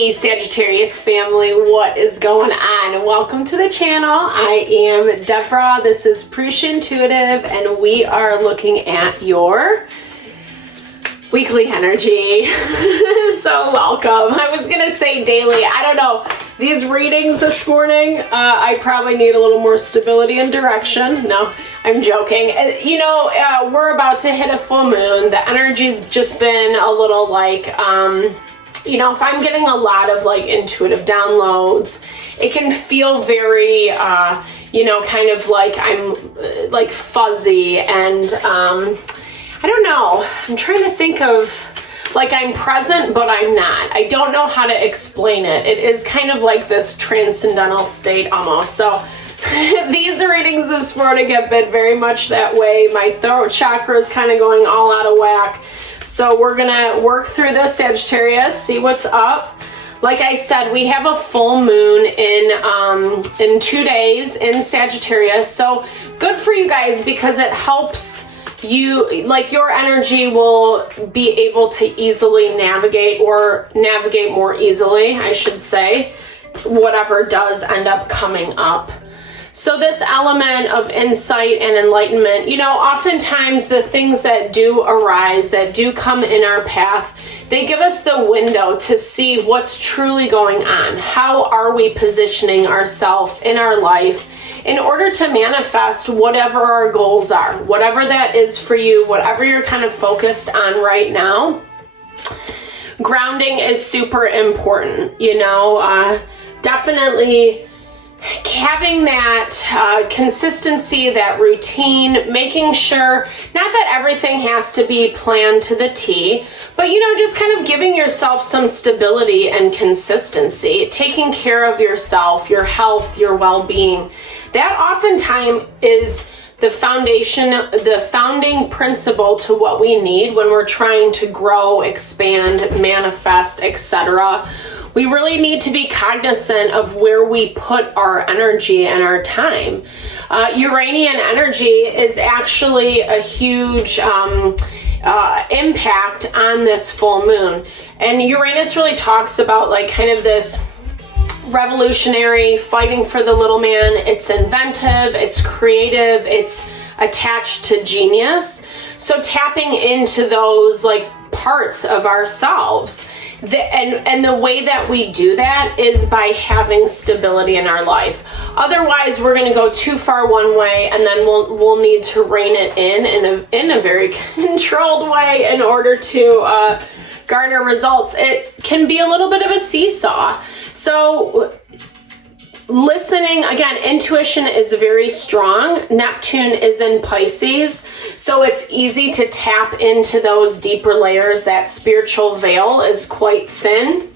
Hey Sagittarius family, what is going on? Welcome to the channel. I am Deborah. This is Purusha Intuitive, and we are looking at your weekly energy. So welcome. I was gonna say daily. I don't know. These readings this morning, I probably need a little more stability and direction. No, I'm joking. We're about to hit a full moon. The energy's just been a little like, if I'm getting a lot of like intuitive downloads, it can feel very, kind of like I'm like fuzzy and, I don't know. I'm trying to think of like I'm present, but I'm not. I don't know how to explain it. It is kind of like this transcendental state almost. So these readings this morning have been very much that way. My throat chakra is kind of going all out of whack. So we're gonna work through this, Sagittarius, see what's up. Like I said, we have a full moon in 2 days in Sagittarius. So good for you guys because it helps you, like your energy will be able to easily navigate more easily, I should say, whatever does end up coming up. So this element of insight and enlightenment, oftentimes the things that do arise, that do come in our path, they give us the window to see what's truly going on. How are we positioning ourselves in our life in order to manifest whatever our goals are, whatever that is for you, whatever you're kind of focused on right now. Grounding is super important, definitely having that consistency, that routine, making sure, not that everything has to be planned to the T, but just kind of giving yourself some stability and consistency, taking care of yourself, your health, your well-being. That oftentimes is the foundation, the founding principle to what we need when we're trying to grow, expand, manifest, etc. We really need to be cognizant of where we put our energy and our time. Uranian energy is actually a huge impact on this full moon. And Uranus really talks about like kind of this revolutionary, fighting for the little man. It's inventive, it's creative, it's attached to genius. So tapping into those like parts of ourselves. And the way that we do that is by having stability in our life. Otherwise, we're going to go too far one way, and then we'll need to rein it in a very controlled way in order to garner results. It can be a little bit of a seesaw. So listening, again, intuition is very strong. Neptune is in Pisces, so it's easy to tap into those deeper layers. That spiritual veil is quite thin.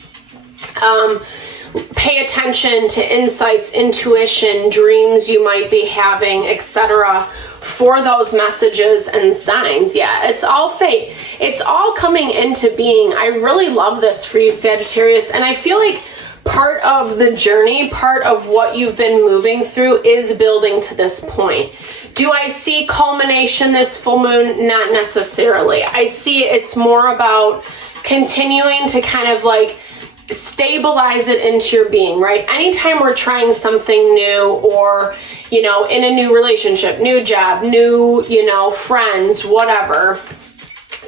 Pay attention to insights, intuition, dreams you might be having, etc. for those messages and signs. Yeah, it's all fate. It's all coming into being. I really love this for you, Sagittarius, and I feel like part of the journey, part of what you've been moving through is building to this point. Do I see culmination this full moon? Not necessarily. I see it's more about continuing to kind of like stabilize it into your being, right? Anytime we're trying something new or, in a new relationship, new job, new, friends, whatever,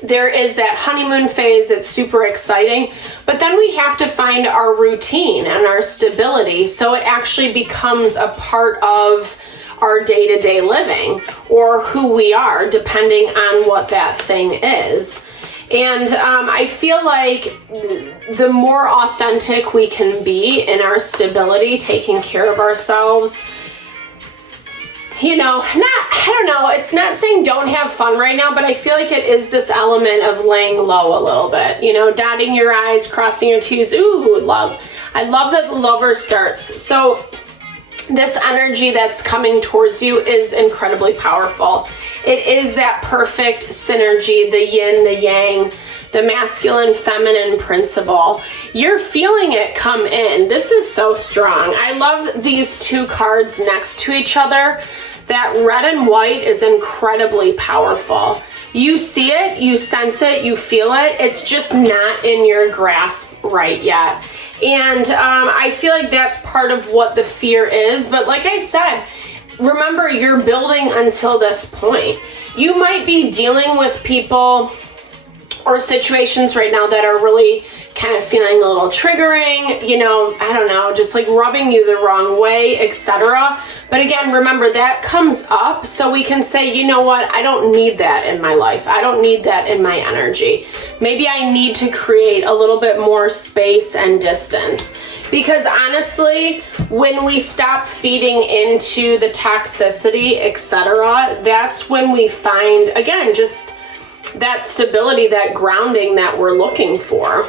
there is that honeymoon phase. It's super exciting, but then we have to find our routine and our stability so it actually becomes a part of our day-to-day living or who we are, depending on what that thing is. And I feel like the more authentic we can be in our stability, taking care of ourselves, I don't know, it's not saying don't have fun right now, but I feel like it is this element of laying low a little bit, dotting your I's, crossing your T's. Ooh, love. I love that the lover starts. So this energy that's coming towards you is incredibly powerful. It is that perfect synergy, the yin, the yang, the masculine, feminine principle. You're feeling it come in. This is so strong. I love these two cards next to each other. That red and white is incredibly powerful. You see it, you sense it, you feel it. It's just not in your grasp right yet. And I feel like that's part of what the fear is. But like I said, remember, you're building until this point. You might be dealing with people or situations right now that are really kind of feeling a little triggering, you know, I don't know, just like rubbing you the wrong way, etc. But again, remember, that comes up so we can say, you know what, I don't need that in my life. I don't need that in my energy. Maybe I need to create a little bit more space and distance. Because honestly, when we stop feeding into the toxicity, etc., that's when we find, again, just that stability, that grounding that we're looking for.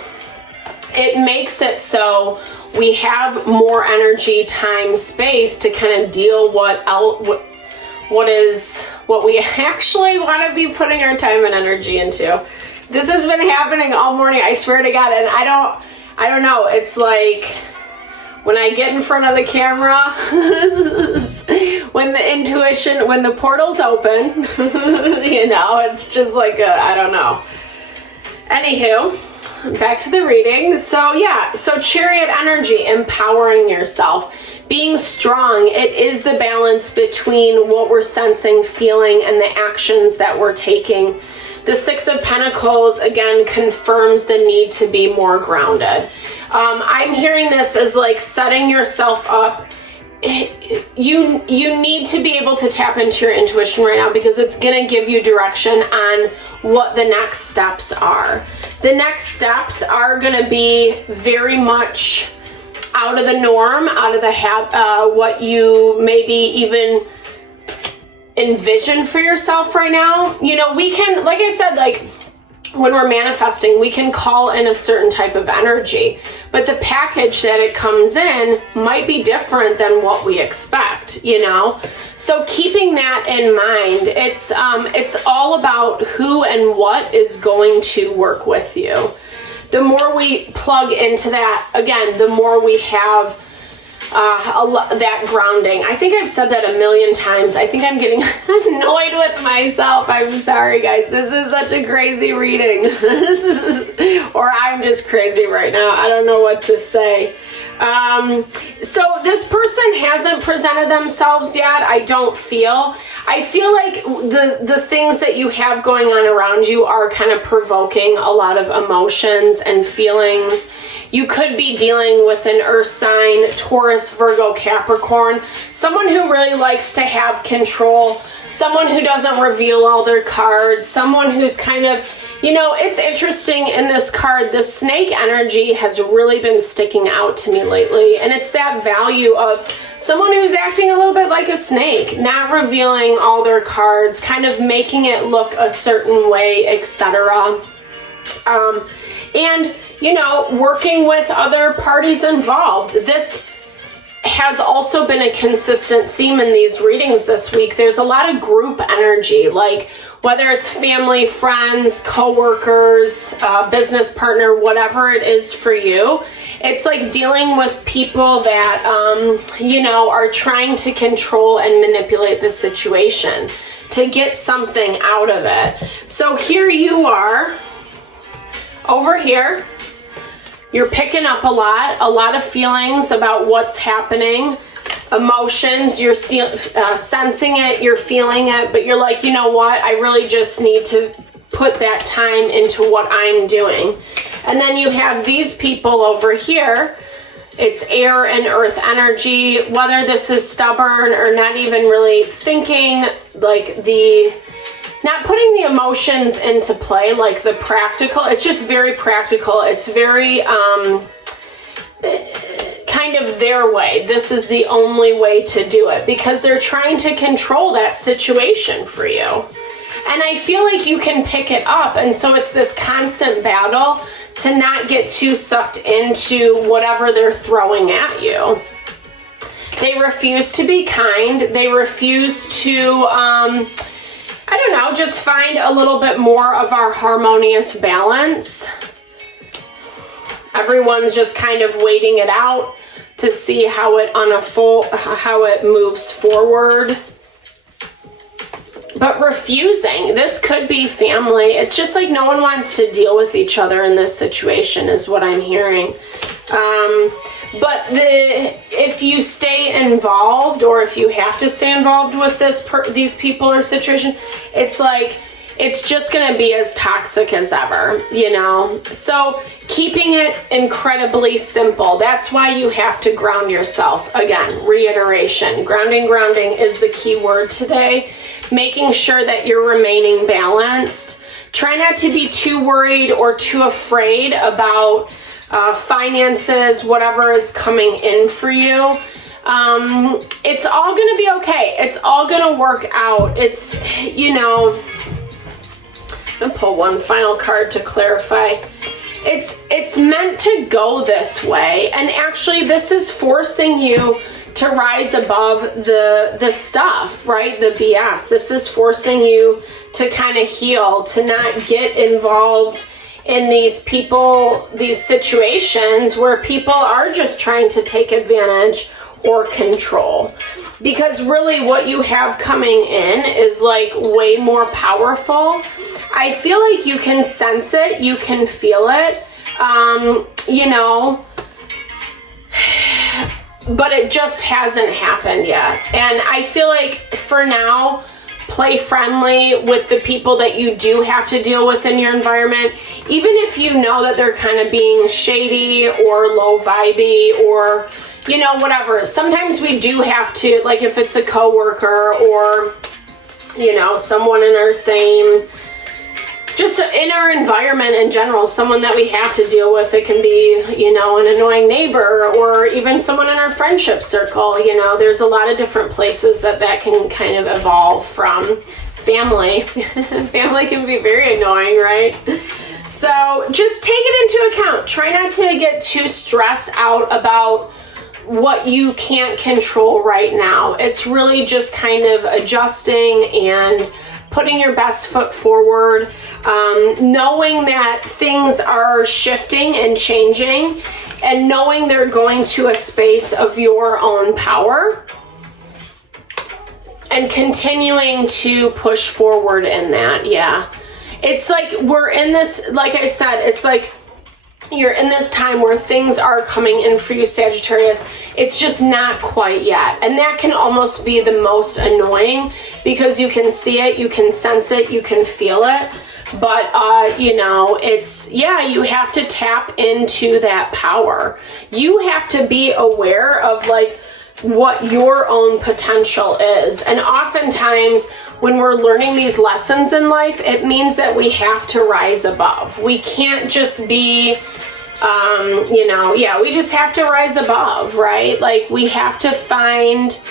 It makes it so we have more energy, time, space to kind of deal what we actually want to be putting our time and energy into. This has been happening all morning, I swear to God, and I don't know, it's like when I get in front of the camera, when the portal's open, you know, it's just like I don't know. Anywho, back to the reading. So yeah, so Chariot energy, empowering yourself, being strong. It is the balance between what we're sensing, feeling, and the actions that we're taking. The Six of Pentacles, again, confirms the need to be more grounded. I'm hearing this as like setting yourself up. You need to be able to tap into your intuition right now, because it's going to give you direction on what the next steps are. The next steps are going to be very much out of the norm, out of the what you maybe even envision for yourself right now. You know, we can, like I said, like when we're manifesting, we can call in a certain type of energy, but the package that it comes in might be different than what we expect, you know? So keeping that in mind, it's all about who and what is going to work with you. The more we plug into that, again, the more we have that grounding. I think I've said that a million times. I think I'm getting annoyed with myself. I'm sorry, guys. This is such a crazy reading. Or I'm just crazy right now. I don't know what to say. So this person hasn't presented themselves yet, I don't feel. I feel like the things that you have going on around you are kind of provoking a lot of emotions and feelings. You could be dealing with an earth sign, Taurus, Virgo, Capricorn, someone who really likes to have control, someone who doesn't reveal all their cards, someone who's kind of, you know, it's interesting in this card, the snake energy has really been sticking out to me lately. And it's that value of someone who's acting a little bit like a snake, not revealing all their cards, kind of making it look a certain way, etc. And, you know, working with other parties involved. This has also been a consistent theme in these readings this week. There's a lot of group energy, like whether it's family, friends, co-workers, business partner, whatever it is for you. It's like dealing with people that, you know, are trying to control and manipulate the situation to get something out of it. So here you are, over here. You're picking up a lot of feelings about what's happening, emotions, you're sensing it, you're feeling it, but you're like, you know what, I really just need to put that time into what I'm doing. And then you have these people over here. It's air and earth energy, whether this is stubborn or not even really thinking, like not putting the emotions into play, like the practical. It's just very practical. It's very kind of their way. This is the only way to do it, because they're trying to control that situation for you. And I feel like you can pick it up. And so it's this constant battle to not get too sucked into whatever they're throwing at you. They refuse to be kind. They refuse to, I don't know, just find a little bit more of our harmonious balance. Everyone's just kind of waiting it out to see how it moves forward. But refusing, this could be family. It's just like no one wants to deal with each other in this situation is what I'm hearing. But if you stay involved, or if you have to stay involved with these people or situation, it's like, it's just going to be as toxic as ever, you know? So keeping it incredibly simple. That's why you have to ground yourself. Again, reiteration, grounding is the key word today. Making sure that you're remaining balanced. Try not to be too worried or too afraid about finances, whatever is coming in for you. It's all going to be okay. It's all going to work out. It's, you know, I'm gonna pull one final card to clarify. It's meant to go this way, and actually this is forcing you to rise above the stuff, right? The BS. This is forcing you to kind of heal, to not get involved in these situations where people are just trying to take advantage or control. Because really what you have coming in is like way more powerful. I feel like you can sense it, you can feel it, you know, but it just hasn't happened yet. And I feel like for now, play friendly with the people that you do have to deal with in your environment, even if you know that they're kind of being shady or low vibey or, you know, whatever. Sometimes we do have to, like if it's a coworker or, you know, someone in our same, just in our environment in general, someone that we have to deal with. It can be, you know, an annoying neighbor or even someone in our friendship circle. You know, there's a lot of different places that can kind of evolve from. Family. Family can be very annoying, right? So just take it into account. Try not to get too stressed out about what you can't control right now. It's really just kind of adjusting and putting your best foot forward, knowing that things are shifting and changing, and knowing they're going to a space of your own power, and continuing to push forward in that. Yeah. It's like we're in this, like I said, it's like you're in this time where things are coming in for you, Sagittarius. It's just not quite yet. And that can almost be the most annoying because you can see it, you can sense it, you can feel it. But, you know, it's, yeah, you have to tap into that power. You have to be aware of like what your own potential is. And oftentimes when we're learning these lessons in life, it means that we have to rise above. We can't just be, you know, yeah, we just have to rise above, right? Like we have to find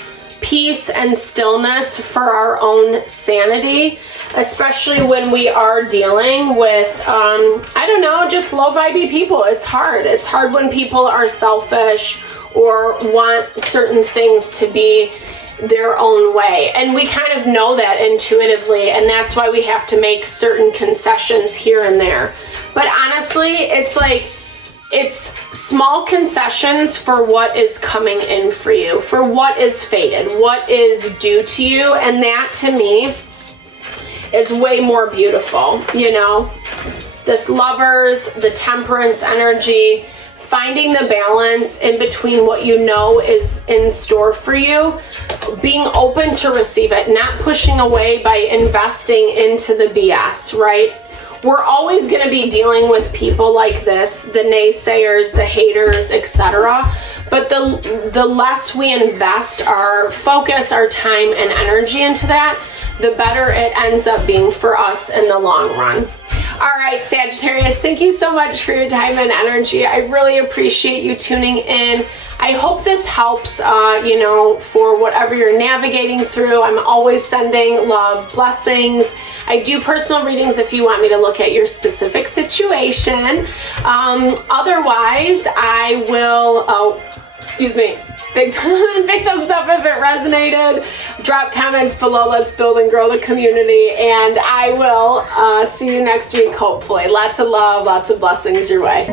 peace and stillness for our own sanity, especially when we are dealing with, I don't know, just low vibey people. It's hard. It's hard when people are selfish or want certain things to be their own way. And we kind of know that intuitively, and that's why we have to make certain concessions here and there. But honestly, it's like, it's small concessions for what is coming in for you, for what is fated, what is due to you. And that to me is way more beautiful, you know? This Lovers, the Temperance energy, finding the balance in between what you know is in store for you, being open to receive it, not pushing away by investing into the BS, right? We're always going to be dealing with people like this, the naysayers, the haters, etc. But the less we invest our focus, our time, and energy into that, the better it ends up being for us in the long run. All right, Sagittarius, thank you so much for your time and energy. I really appreciate you tuning in. I hope this helps, you know, for whatever you're navigating through. I'm always sending love, blessings. I do personal readings if you want me to look at your specific situation. Otherwise, I will, big thumbs up if it resonated. Drop comments below. Let's build and grow the community. And I will see you next week, hopefully. Lots of love, lots of blessings your way.